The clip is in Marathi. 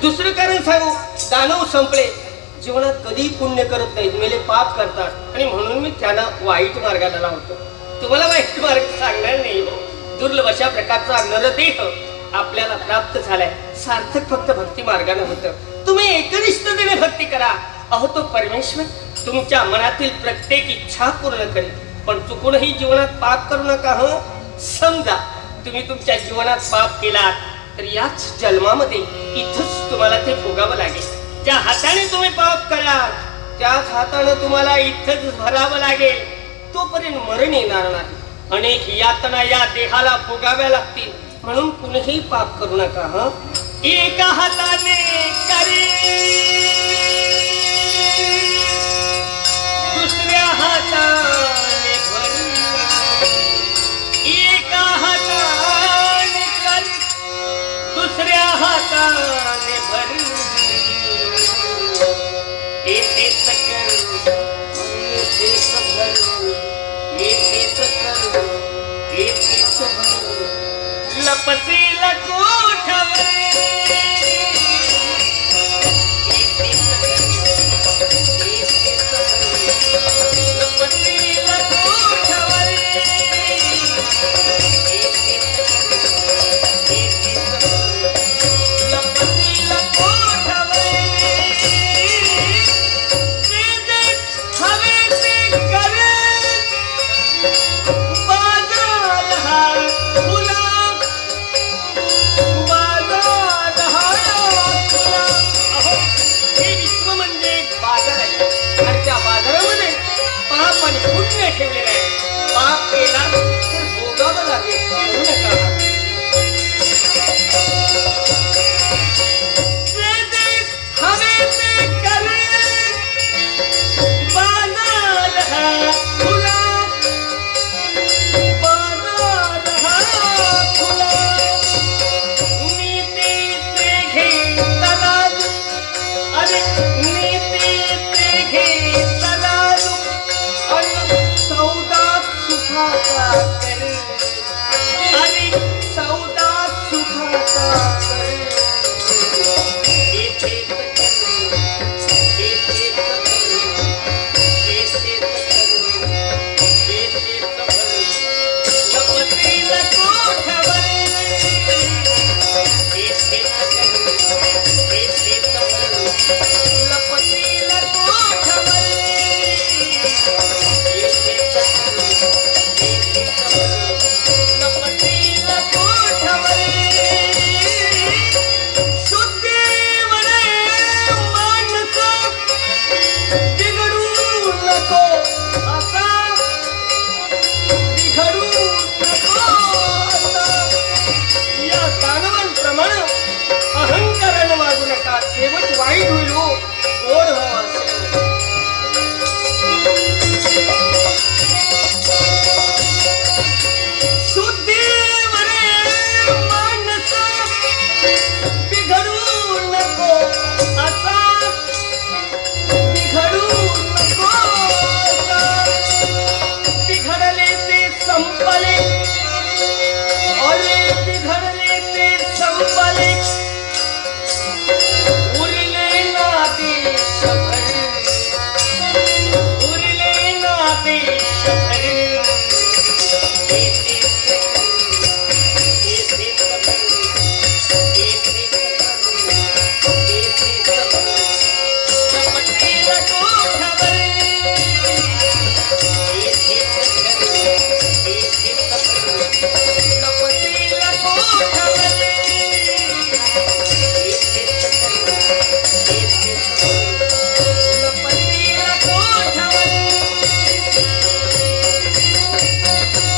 दुसरं कारण सांगू दानव संपले. जीवनात कधी पुण्य करत नाहीत. मेले पाप करतात. आणि म्हणून मी त्यांना वाईट मार्गाला लावतो. तुम्हाला वाईट मार्ग सांगणार नाही हो. दुर्लभ अशा प्रकारचा नरदेह आपल्याला प्राप्त झालाय. सार्थक फक्त भक्ती मार्गाने होतं. तुम्ही एकनिष्ठतेने भक्ती करा. अहो तो परमेश्वर तुमच्या मनातील प्रत्येक इच्छा पूर्ण करेल. पण चुकूनही जीवनात पाप करू नका हो? समजा तुम्ही तुमच्या जीवनात पाप केलात. तर याच जन्मामध्ये इथंच तुम्हाला ते भोगावं लागेल. ज्या हाताने तुम्ही पाप करा त्याच हाताने तुम्हाला इथंच भरावं लागेल. तोपर्यंत मरण येणार नाही. अनेक यातना या देहाला भोगाव्या लागतील. म्हणून कुणीही पाप करू नका हा? एका हाताने करी दुसऱ्या हाताने भरी येथेच करू येथेच भरू येथेच करू येथेच भरू लपसील कोठवरे ठेवलेलं आहे. पाप केला तर भोगावं लागेल. Música Thank you.